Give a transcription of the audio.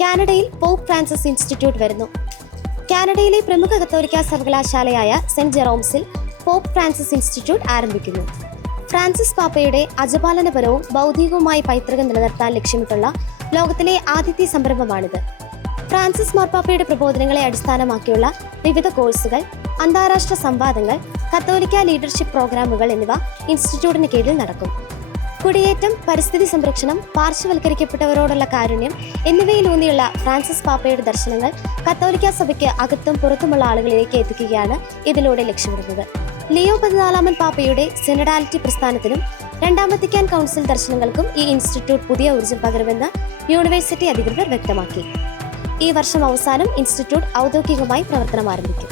കാനഡയിൽ pop Francis institute വരുന്നു. കാനഡയിലെ പ്രമുഖ കത്തോലിക്ക സർവകലാശാലയായ സെന്റ് ജെറോംസിൽ പോപ്പ് ഫ്രാൻസിസ് ഇൻസ്റ്റിറ്റ്യൂട്ട് ആരംഭിക്കുന്നു. ഫ്രാൻസിസ് പാപ്പയുടെ അജപാലനപരവും ബൗദ്ധികവുമായ പൈതൃകം നിലനിർത്താൻ ലക്ഷ്യമിട്ടുള്ള ലോകത്തിലെ ആദ്യത്തെ സംരംഭമാണിത്. ഫ്രാൻസിസ് മാർപ്പാപ്പയുടെ പ്രബോധനങ്ങളെ അടിസ്ഥാനമാക്കിയുള്ള വിവിധ കോഴ്സുകൾ, അന്താരാഷ്ട്ര സംവാദങ്ങൾ, കത്തോലിക്ക ലീഡർഷിപ്പ് പ്രോഗ്രാമുകൾ എന്നിവ ഇൻസ്റ്റിറ്റ്യൂട്ടിന് കീഴിൽ നടക്കും. കുടിയേറ്റം, പരിസ്ഥിതി സംരക്ഷണം, പാർശ്വവൽക്കരിക്കപ്പെട്ടവരോടുള്ള കാരുണ്യം എന്നിവയിലൂന്നിയുള്ള ഫ്രാൻസിസ് പാപ്പയുടെ ദർശനങ്ങൾ കത്തോലിക്ക സഭയ്ക്ക് അകത്തും പുറത്തുമുള്ള ആളുകളിലേക്ക് എത്തിക്കുകയാണ് ഇതിലൂടെ ലക്ഷ്യമിടുന്നത്. ലിയോ 14 പാപ്പയുടെ സിനഡാലിറ്റി പ്രസ്ഥാനത്തിനും രണ്ടാം വത്തിക്കാൻ കൗൺസിൽ ദർശനങ്ങൾക്കും ഈ ഇൻസ്റ്റിറ്റ്യൂട്ട് പുതിയ ഊർജ്ജം പകരുമെന്ന് യൂണിവേഴ്സിറ്റി അധികൃതർ വ്യക്തമാക്കി. ഈ വർഷം അവസാനം ഇൻസ്റ്റിറ്റ്യൂട്ട് ഔദ്യോഗികമായി പ്രവർത്തനം ആരംഭിക്കും.